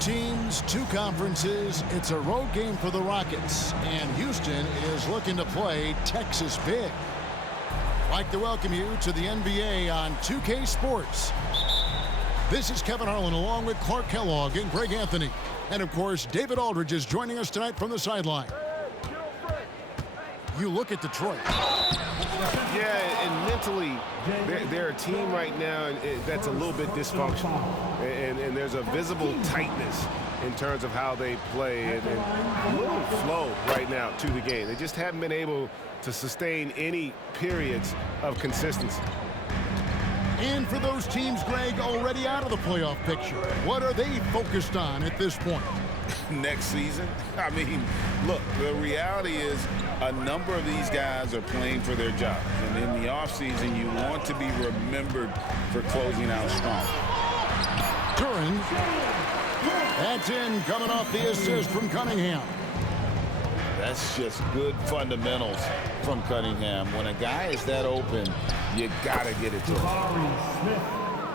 Teams, two conferences. It's a road game for the Rockets, and Houston is looking to play Texas big. I'd like to welcome you to the NBA on 2K Sports. This is Kevin Harlan along with Clark Kellogg and Greg Anthony. And of course, David Aldridge is joining us tonight from the sideline. You look at Detroit. Yeah, and mentally, they're a team right now that's a little bit dysfunctional. And there's a visible tightness in terms of how they play and a little flow right now to the game. They just haven't been able to sustain any periods of consistency. And for those teams, Greg, already out of the playoff picture, what are they focused on at this point? Next season? I mean, look, the reality is a number of these guys are playing for their job. And in the offseason, you want to be remembered for closing out strong. Duran. That's in, coming off the assist from Cunningham. That's just good fundamentals from Cunningham. When a guy is that open, you got to get it to him.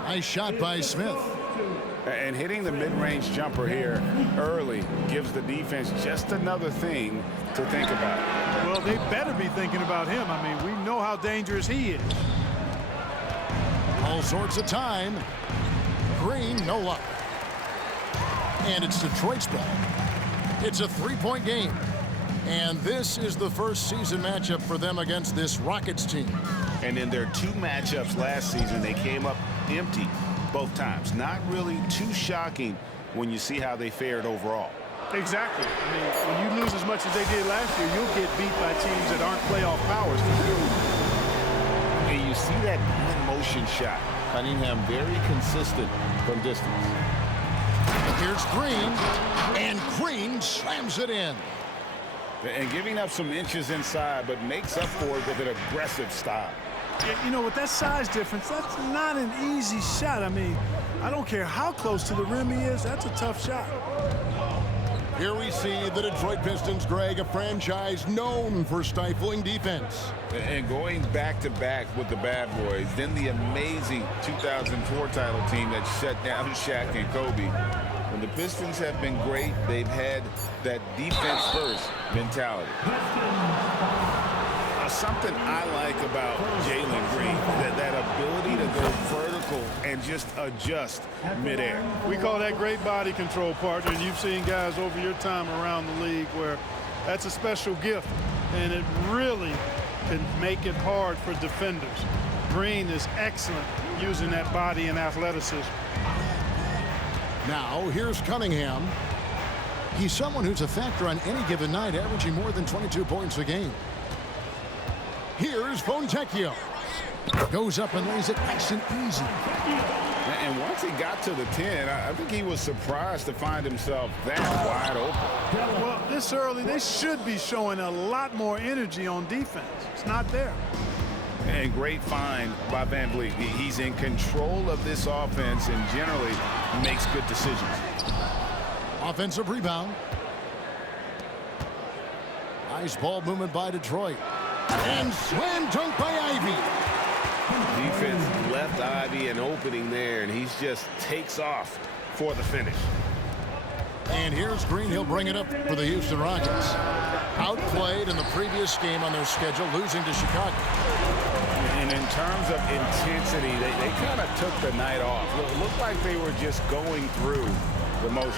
Nice shot by Smith. And hitting the mid-range jumper here early gives the defense just another thing to think about. Well, they better be thinking about him. I mean, we know how dangerous he is. All sorts of time. Green, no luck. And it's Detroit's ball. It's a three-point game. And this is the first season matchup for them against this Rockets team. And in their two matchups last season, they came up empty both times. Not really too shocking when you see how they fared overall. Exactly. I mean, when you lose as much as they did last year, you'll get beat by teams that aren't playoff powers for sure. And you see that in-motion shot. Cunningham very consistent from distance. Here's Green, and Green slams it in. And giving up some inches inside, but makes up for it with an aggressive style. Yeah, you know, with that size difference, that's not an easy shot. I mean, I don't care how close to the rim he is, that's a tough shot. Here we see the Detroit Pistons, Greg, a franchise known for stifling defense. And going back-to-back with the bad boys, then the amazing 2004 title team that shut down Shaq and Kobe. When the Pistons have been great, they've had that defense-first mentality. Something I like about Jalen Green, that ability to go vertical and just adjust midair. We call that great body control, partner, and you've seen guys over your time around the league where that's a special gift, and it really can make it hard for defenders. Green is excellent using that body and athleticism. Now, here's Cunningham. He's someone who's a factor on any given night, averaging more than 22 points a game. Here's Fontecchio. Goes up and lays it nice and easy. And once he got to the 10, I think he was surprised to find himself that wide open. Well, this early, they should be showing a lot more energy on defense. It's not there. And great find by Van Vliet. He's in control of this offense and generally makes good decisions. Offensive rebound. Nice ball movement by Detroit. And slam dunk by Ivy. Defense left Ivy an opening there, and he just takes off for the finish. And here's Green. He'll bring it up for the Houston Rockets. Outplayed in the previous game on their schedule, losing to Chicago. And in terms of intensity, they kind of took the night off. It looked like they were just going through the motions.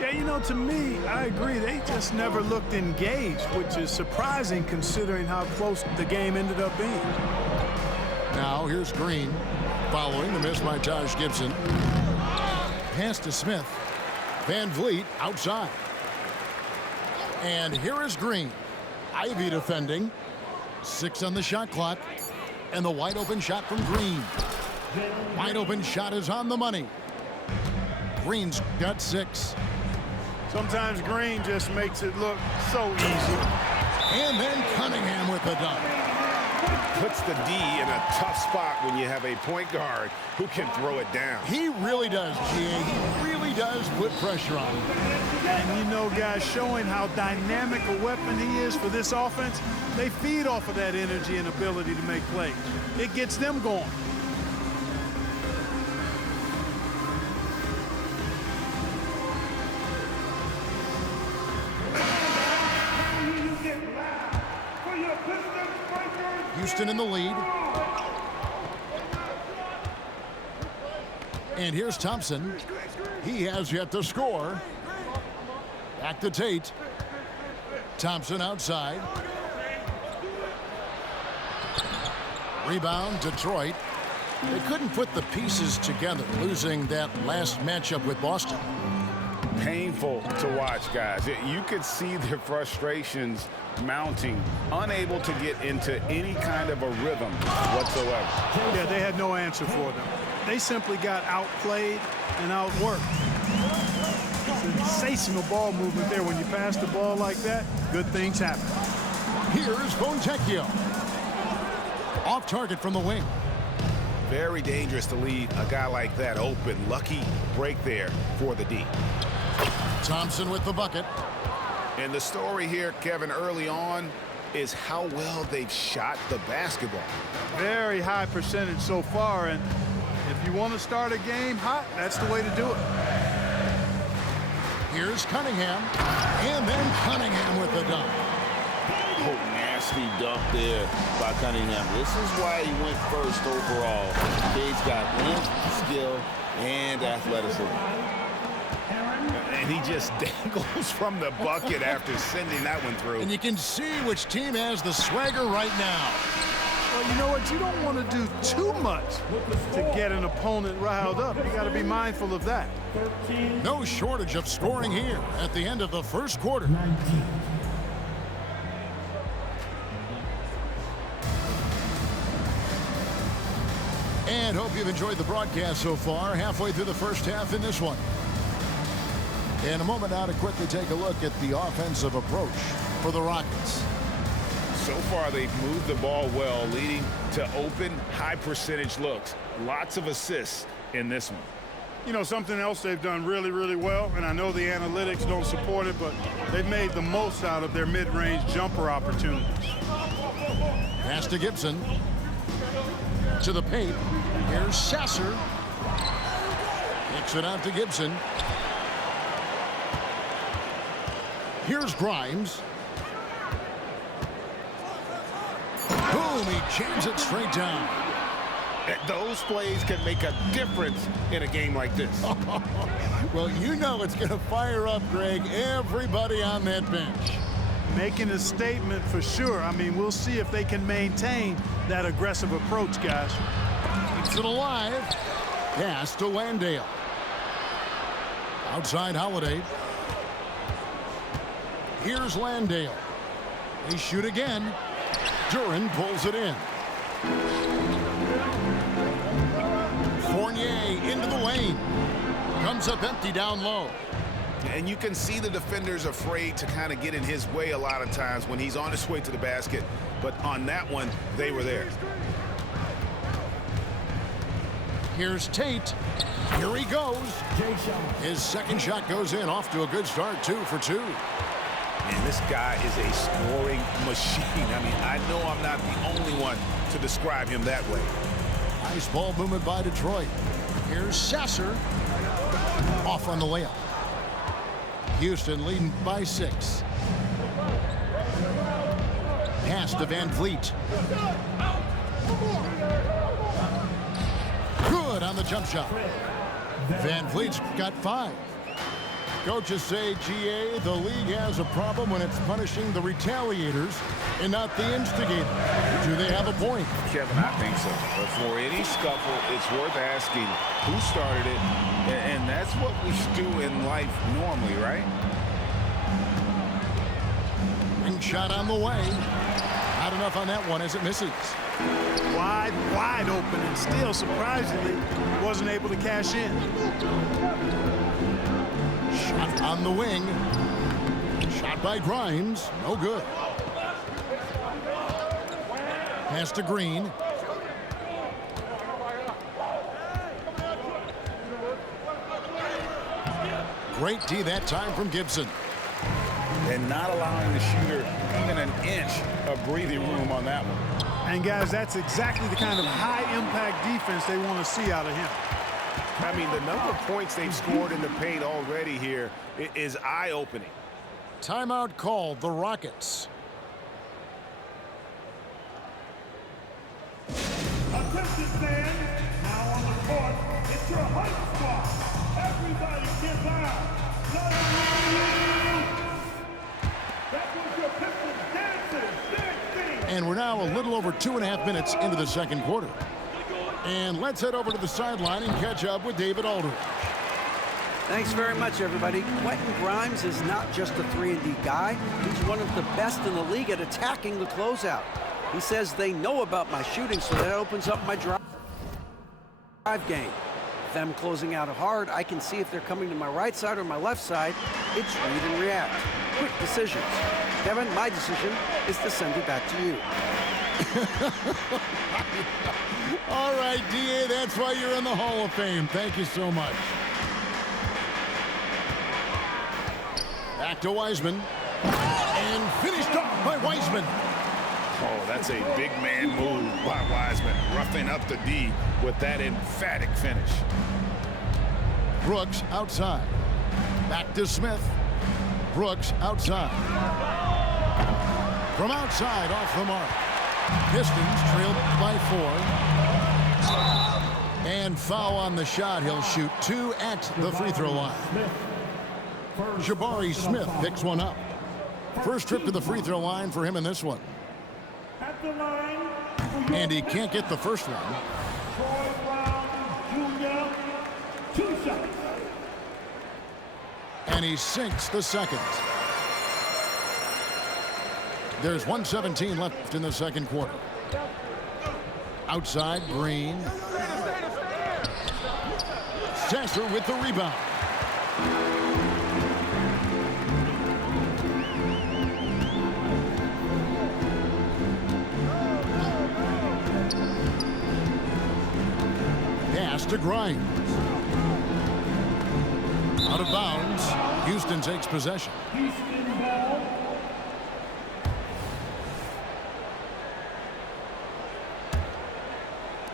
Yeah, you know, to me, I agree. They just never looked engaged, which is surprising considering how close the game ended up being. Now, here's Green following the miss by Taj Gibson. Pass to Smith. Van Vliet outside. And here is Green. Ivy defending. 6 on the shot clock. And the wide open shot from Green. Wide open shot is on the money. Green's got 6. Sometimes Green just makes it look so easy. And then Cunningham with the dunk. Puts the D in a tough spot when you have a point guard who can throw it down. He really does, G.A. He really does put pressure on him. And you know, guys, showing how dynamic a weapon he is for this offense, they feed off of that energy and ability to make plays. It gets them going. Houston in the lead. And here's Thompson. He has yet to score. Back to Tate. Thompson outside. Rebound, Detroit. They couldn't put the pieces together, losing that last matchup with Boston. Painful to watch, guys. You could see their frustrations mounting, unable to get into any kind of a rhythm whatsoever. Yeah, they had no answer for them. They simply got outplayed and outworked. Sensational ball movement there. When you pass the ball like that, good things happen. Here's Fontecchio. Off target from the wing. Very dangerous to leave a guy like that open. Lucky break there for the D. Thompson with the bucket. And the story here, Kevin, early on is how well they've shot the basketball. Very high percentage so far, and if you want to start a game hot, that's the way to do it. Here's Cunningham, and then Cunningham with the dunk. Oh, nasty dunk there by Cunningham. This is why he went first overall. Kid's got length, skill, and athleticism. And he just dangles from the bucket after sending that one through. And you can see which team has the swagger right now. Well, you know what? You don't want to do too much to get an opponent riled up. You got to be mindful of that. No shortage of scoring here at the end of the first quarter. And hope you've enjoyed the broadcast so far. Halfway through the first half in this one. In a moment now to quickly take a look at the offensive approach for the Rockets. So far, they've moved the ball well, leading to open, high-percentage looks. Lots of assists in this one. You know, something else they've done really, really well, and I know the analytics don't support it, but they've made the most out of their mid-range jumper opportunities. Pass to Gibson. To the paint. Here's Sasser. Kicks it out to Gibson. Here's Grimes. Boom, he jams it straight down. Those plays can make a difference in a game like this. Well, you know it's going to fire up, Greg, everybody on that bench. Making a statement for sure. I mean, we'll see if they can maintain that aggressive approach, guys. Keeps it alive. Pass to Landale. Outside Holiday. Here's Landale. They shoot again. Duran pulls it in. Fournier into the lane. Comes up empty down low. And you can see the defenders afraid to kind of get in his way a lot of times when he's on his way to the basket. But on that one, they were there. Here's Tate. Here he goes. His second shot goes in. Off to a good start. 2 for 2. And this guy is a scoring machine. I mean, I know I'm not the only one to describe him that way. Nice ball movement by Detroit. Here's Sasser. Off on the layup. Houston leading by 6. Pass to Van Vliet. Good on the jump shot. Van Vliet's got 5. Coaches say, GA, the league has a problem when it's punishing the retaliators and not the instigators. Do they have a point? Kevin, I think so. But for any scuffle, it's worth asking who started it, and that's what we should do in life normally, right? Ring shot on the way. Not enough on that one as it misses. Wide open, and still, surprisingly, he wasn't able to cash in. Shot on the wing. Shot by Grimes. No good. Pass to Green. Great D that time from Gibson. And not allowing the shooter even an inch of breathing room on that one. And, guys, that's exactly the kind of high-impact defense they want to see out of him. I mean, the number of points they've scored in the paint already here is eye-opening. Timeout called, the Rockets. And we're now a little over 2.5 minutes into the second quarter. And let's head over to the sideline and catch up with David Aldridge. Thanks very much, everybody. Quentin Grimes is not just a 3-and-D guy. He's one of the best in the league at attacking the closeout. He says they know about my shooting, so that opens up my drive game. Them closing out hard, I can see if they're coming to my right side or my left side. It's read and react. Quick decisions. Kevin, my decision is to send it back to you. All right, D.A., that's why you're in the Hall of Fame. Thank you so much. Back to Wiseman. And finished off by Wiseman. Oh, that's a big man move by Wiseman, roughing up the D with that emphatic finish. Brooks outside. Back to Smith. Brooks outside. From outside, off the mark. Pistons trailed by 4. And foul on the shot. He'll shoot 2 at the free throw line. Jabari Smith picks one up. First trip to the free throw line for him in this one. And he can't get the first one. And he sinks the second. There's 1:17 left in the second quarter. Outside, Green. Sasser with the rebound. Pass to Grimes. Out of bounds. Houston takes possession.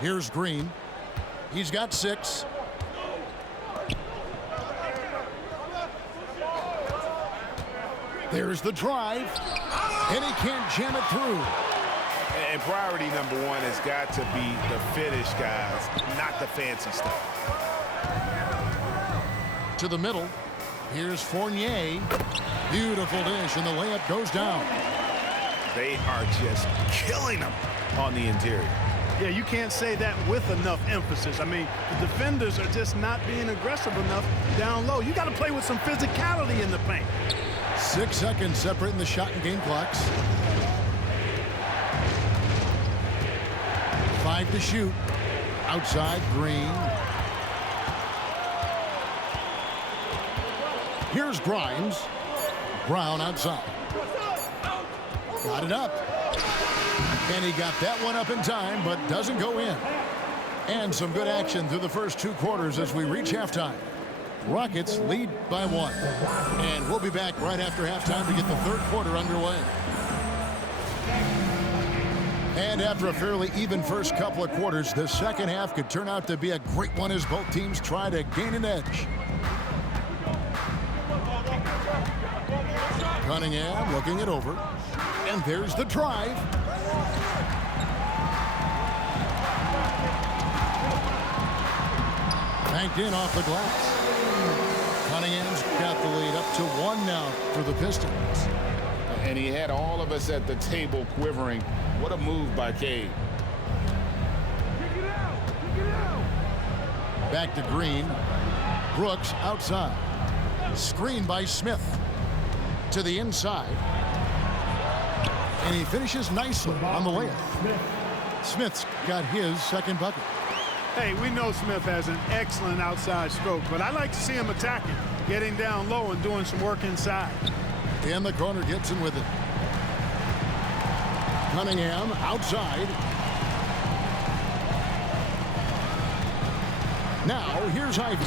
Here's Green. He's got 6. There's the drive. And he can't jam it through. And priority number 1 has got to be the finish, guys, not the fancy stuff. To the middle. Here's Fournier. Beautiful dish, and the layup goes down. They are just killing them on the interior. Yeah, you can't say that with enough emphasis. I mean, the defenders are just not being aggressive enough down low. You got to play with some physicality in the paint. 6 seconds separating the shot and game clocks. 5 to shoot. Outside, Green. Here's Grimes. Brown outside. Got it up. And he got that one up in time, but doesn't go in. And some good action through the first 2 quarters as we reach halftime. Rockets lead by 1. And we'll be back right after halftime to get the third quarter underway. And after a fairly even first couple of quarters, the second half could turn out to be a great one as both teams try to gain an edge. Cunningham looking it over. And there's the drive. Banked in off the glass. Cunningham's got the lead up to 1 now for the Pistons. And he had all of us at the table quivering. What a move by Cade. Back to Green. Brooks outside. Screen by Smith. To the inside. And he finishes nicely on the layup. Smith's got his second bucket. Hey, we know Smith has an excellent outside stroke, but I like to see him attacking, getting down low and doing some work inside. In the corner, Gibson with it. Cunningham outside. Now, here's Ivy.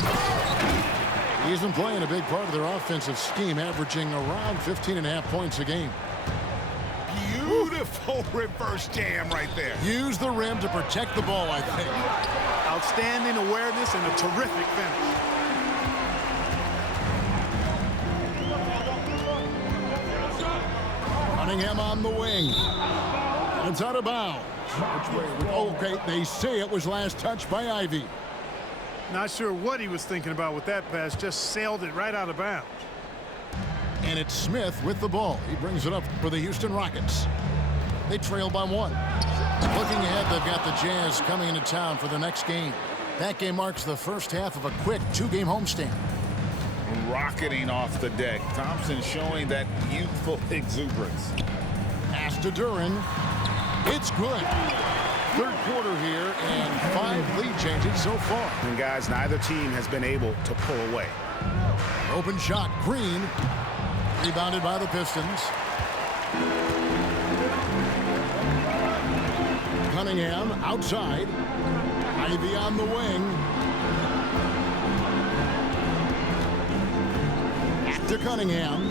He's been playing a big part of their offensive scheme, averaging around 15.5 points a game. Beautiful reverse jam right there. Use the rim to protect the ball, I think. Outstanding awareness and a terrific finish. Cunningham on the wing. It's out of bounds. Okay, they say it was last touched by Ivy. Not sure what he was thinking about with that pass. Just sailed it right out of bounds. And it's Smith with the ball. He brings it up for the Houston Rockets. They trail by 1. Looking ahead, they've got the Jazz coming into town for the next game. That game marks the first half of a quick 2-game homestand. Rocketing off the deck. Thompson showing that youthful exuberance. Pass to Duren. It's good. Third quarter here and 5 lead changes so far. And guys, neither team has been able to pull away. Open shot, Green. Rebounded by the Pistons. Cunningham outside. Ivy on the wing. Back to Cunningham.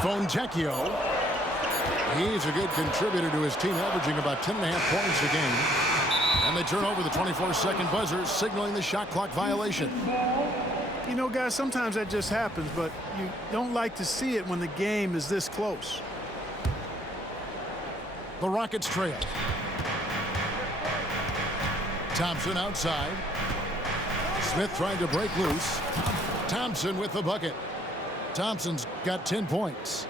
Fontecchio. He's a good contributor to his team, averaging about 10.5 points a game. And they turn over the 24-second buzzer, signaling the shot clock violation. You know, guys, sometimes that just happens, but you don't like to see it when the game is this close. The Rockets trail. Thompson outside. Smith trying to break loose. Thompson with the bucket. Thompson's got 10 points.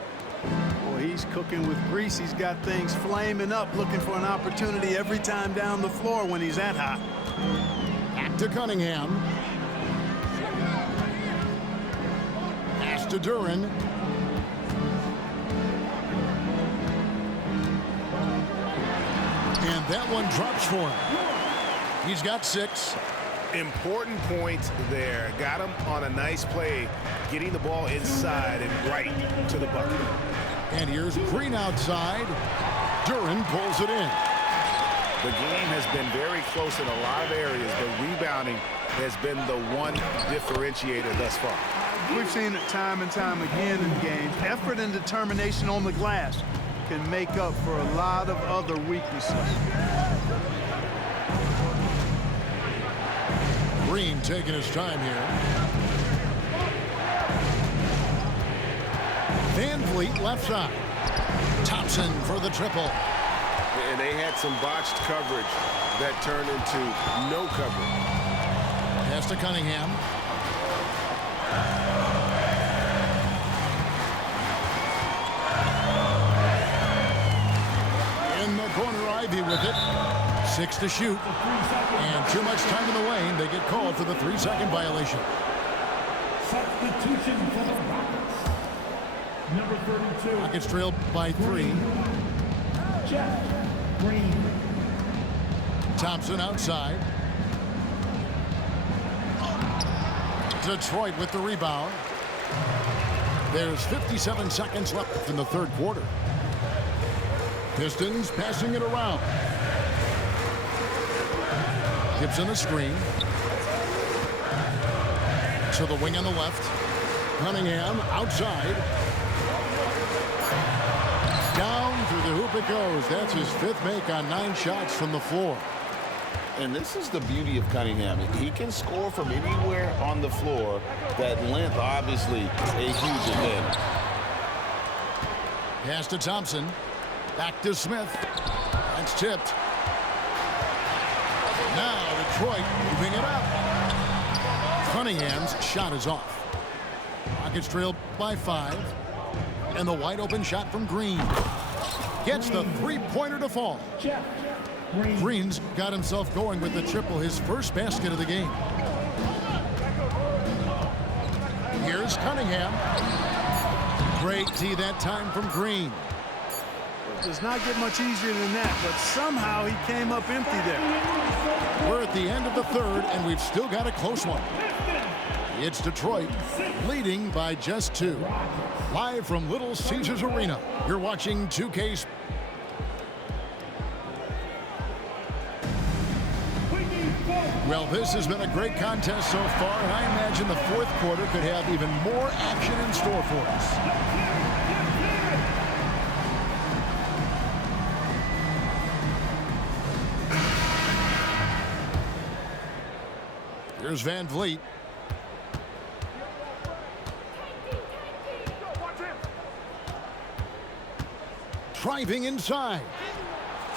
Boy, he's cooking with grease. He's got things flaming up, looking for an opportunity every time down the floor when he's that hot. Back to Cunningham. Pass to Duren. And that one drops for him. He's got 6. Important points there. Got him on a nice play, getting the ball inside and right to the bucket. And here's Green outside. Duren pulls it in. The game has been very close in a lot of areas, but rebounding has been the one differentiator thus far. We've seen it time and time again in games. Effort and determination on the glass can make up for a lot of other weaknesses. Green taking his time here. Van Vliet left side. Thompson for the triple. And they had some botched coverage that turned into no coverage. Pass to Cunningham. In the corner, Ivy with it. 6 to shoot. And too much time in the lane. They get called for the 3-second violation. Substitution for the Rockets. Number 32. Rockets trail by 3. Jeff Green. Thompson outside. Detroit with the rebound. There's 57 seconds left in the third quarter. Pistons passing it around. Gibson a screen. To the wing on the left. Cunningham outside. Down through the hoop it goes. That's his 5th make on 9 shots from the floor. And this is the beauty of Cunningham. He can score from anywhere on the floor. That length, obviously, a huge advantage. Pass to Thompson. Back to Smith. That's tipped. Now Detroit moving it up. Cunningham's shot is off. Rockets trail by 5. And the wide open shot from Green. Gets the 3-pointer to fall. Green's got himself going with the triple, his first basket of the game. Here's Cunningham. Great tee that time from Green. It does not get much easier than that, but somehow he came up empty there. We're at the end of the third, and we've still got a close one. It's Detroit leading by just 2. Live from Little Caesars Arena, you're watching 2K. Well, this has been a great contest so far, and I imagine the fourth quarter could have even more action in store for us. Here's Van Vliet. Driving inside.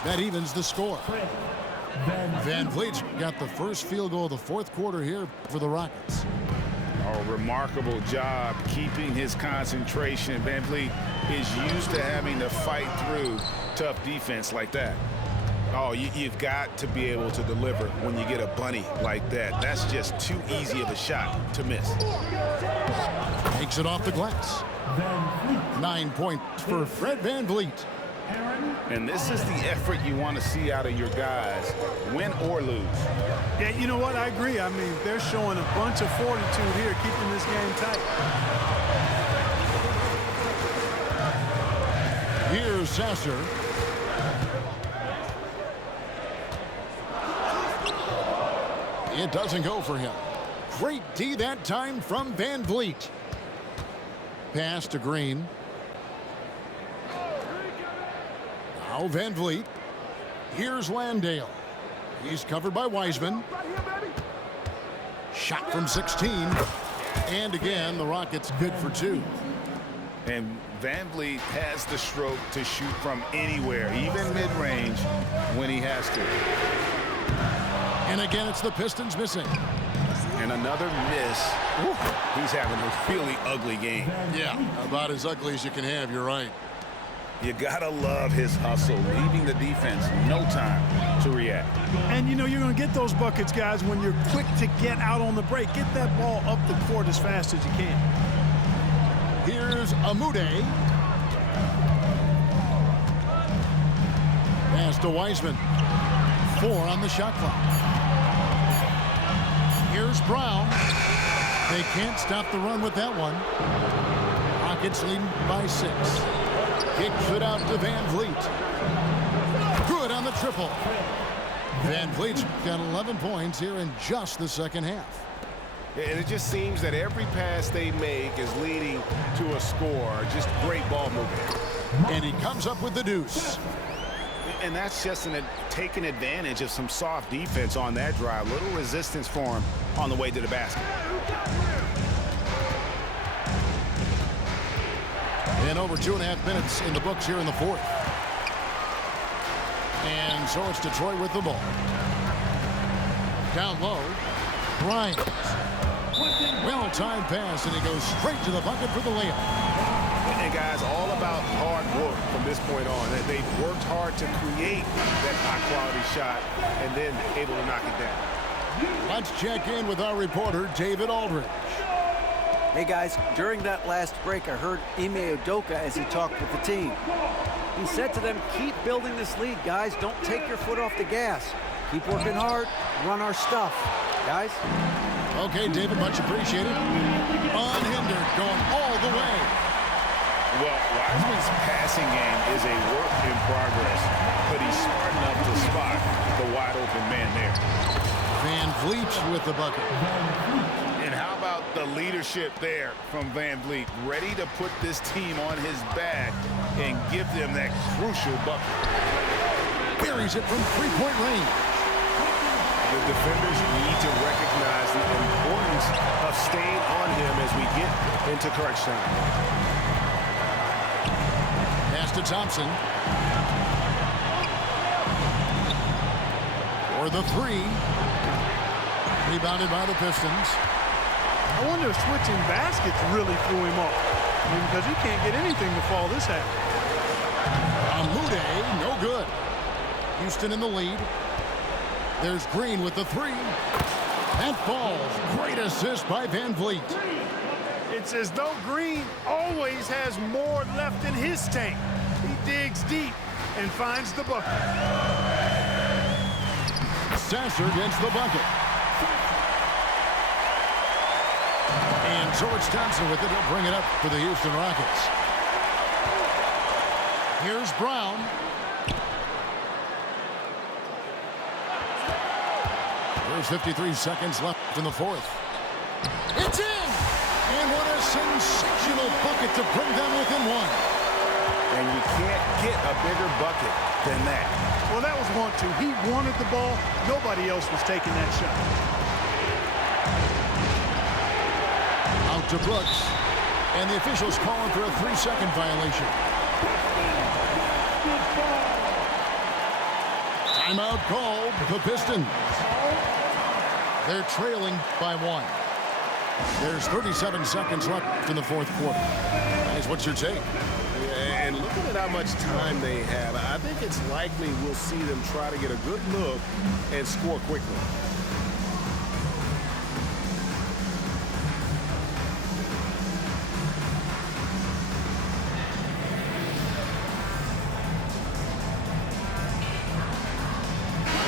That evens the score. Van Vliet's got the first field goal of the fourth quarter here for the Rockets. a remarkable job keeping his concentration. Van Vliet is used to having to fight through tough defense like that. Oh, you've got to be able to deliver when you get a bunny like that. That's just too easy of a shot to miss. Takes it off the glass. 9 points for Fred Van Vliet. And this is the effort you want to see out of your guys, win or lose. Yeah, you know what? I agree. I mean, they're showing a bunch of fortitude here, keeping this game tight. Here's Sasser. It doesn't go for him. Great D that time from Van Vliet. Pass to Green. Now Van Vliet. Here's Landale. He's covered by Wiseman. Shot from 16. And again, the Rockets good for 2. And Van Vliet has the stroke to shoot from anywhere, even mid-range, when he has to. And again, it's the Pistons missing. And another miss. Ooh, he's having a really ugly game. Yeah, about as ugly as you can have. You're right. You gotta love his hustle, leaving the defense no time to react. And you know you're going to get those buckets, guys, when you're quick to get out on the break. Get that ball up the court as fast as you can. Here's Amude. Pass to Wiseman. 4 on the shot clock. Here's Brown. They can't stop the run with that one. Rockets leading by 6. Kicks it out to Van Vliet. Good on the triple. Van Vliet's got 11 points here in just the second half. And it just seems that every pass they make is leading to a score. Just great ball movement. And he comes up with the deuce. And that's just taking advantage of some soft defense on that drive. Little resistance for him on the way to the basket. And over 2.5 minutes in the books here in the 4th. And so it's Detroit with the ball. Down low. Bryant. Well-timed pass, and he goes straight to the bucket for the layup. And guys, all about hard work from this point on. They've worked hard to create that high-quality shot and then able to knock it down. Let's check in with our reporter, David Aldridge. Hey, guys, during that last break, I heard Ime Udoka as he talked with the team. He said to them, keep building this lead, guys. Don't take your foot off the gas. Keep working hard. Run our stuff. Guys? Okay, David, much appreciated. Unhindered, going all the way. Well, Wiseman's passing game is a work in progress, but he's smart enough to spot the wide-open man there. Van Vliet with the bucket. And how about the leadership there from Van Vliet, ready to put this team on his back and give them that crucial bucket. Buries it from three-point range. The defenders need to recognize the importance of staying on him as we get into crunch time. Pass to Thompson. For the 3. Rebounded by the Pistons. I wonder if switching baskets really threw him off. I mean, because he can't get anything to fall this half. Amude, no good. Houston in the lead. There's Green with the 3. That falls. Great assist by Van Vliet. It's as though Green always has more left in his tank. He digs deep and finds the bucket. Sasser gets the bucket. And George Thompson with it. He'll bring it up for the Houston Rockets. Here's Brown. There's 53 seconds left in the 4th. It's in! And what a sensational bucket to bring them within 1. And you can't get a bigger bucket than that. Well, that was want to. He wanted the ball. Nobody else was taking that shot. Out to Brooks. And the officials calling for a 3-second violation. Timeout called. The Pistons. They're trailing by 1. There's 37 seconds left in the fourth quarter. Guys, what's your take? And looking at how much time they have, I think it's likely we'll see them try to get a good look and score quickly.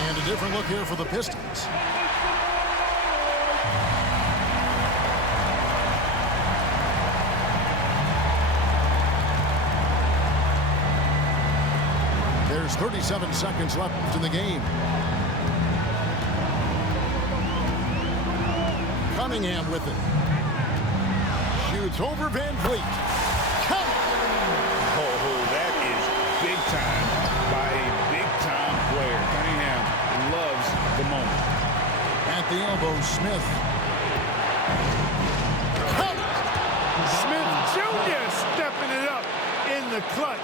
And a different look here for the Pistons. There's 37 seconds left in the game. Cunningham with it. Shoots over Van Vliet. Count. Oh, that is big time by a big-time player. Cunningham loves the moment. At the elbow, Smith. Count. Smith Jr. stepping it up in the clutch.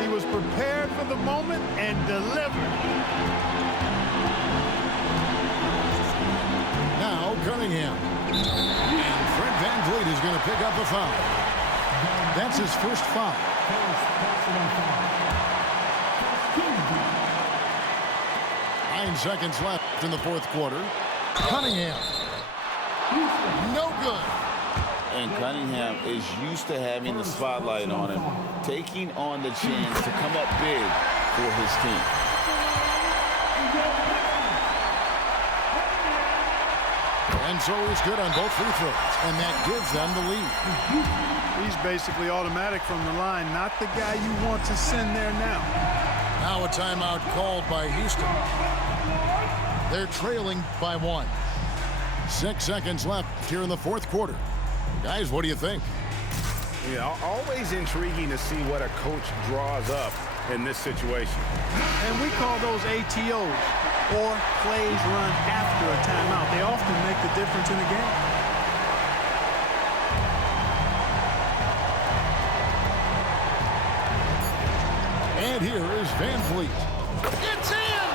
He was prepared for the moment and delivered. Now Cunningham. And Fred Van Vliet is going to pick up a foul. That's his first foul. 9 seconds left in the fourth quarter. Cunningham. No good. And Cunningham is used to having the spotlight on him, taking on the chance to come up big for his team. And so he's good on both free throws, and that gives them the lead. He's basically automatic from the line, not the guy you want to send there now. Now a timeout called by Houston. They're trailing by 1. 6 seconds left here in the fourth quarter. Guys, what do you think? Yeah, always intriguing to see what a coach draws up in this situation. And we call those ATOs, or plays run after a timeout. They often make the difference in the game. And here is Van Vliet. It's in!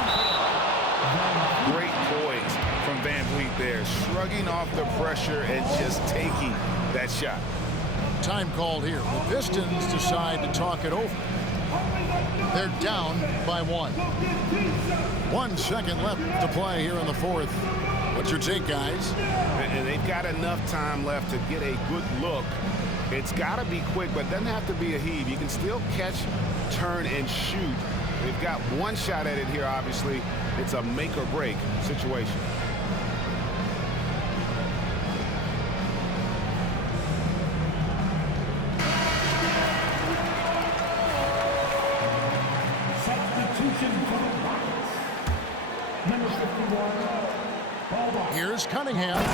Great poise from Van Vliet there, shrugging off the pressure and just taking that shot. Time called here. The Pistons decide to talk it over. They're down by 1. 1 second left to play here in the fourth. What's your take, guys? And they've got enough time left to get a good look. It's got to be quick, but it doesn't have to be a heave. You can still catch, turn, and shoot. They've got 1 shot at it here, obviously. It's a make-or-break situation. Here's Cunningham. And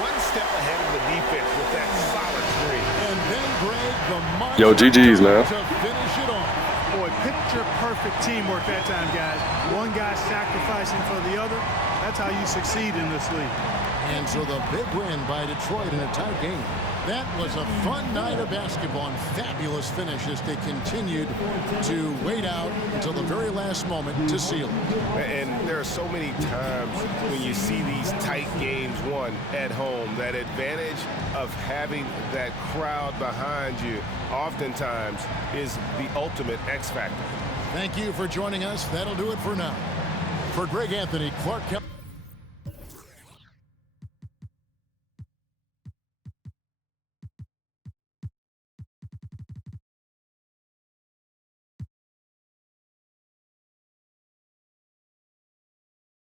1 step ahead of the defense with that solid three. And then Greg, the mark Yo, GG's, man. to finish it off. Boy, picture-perfect teamwork that time, guys. One guy sacrificing for the other. That's how you succeed in this league. And so the big win by Detroit in a tight game. That was a fun night of basketball and fabulous finish as they continued to wait out until the very last moment to seal it. And there are so many times when you see these tight games won at home, that advantage of having that crowd behind you oftentimes is the ultimate X factor. Thank you for joining us. That'll do it for now. For Greg Anthony, Clark Kemp.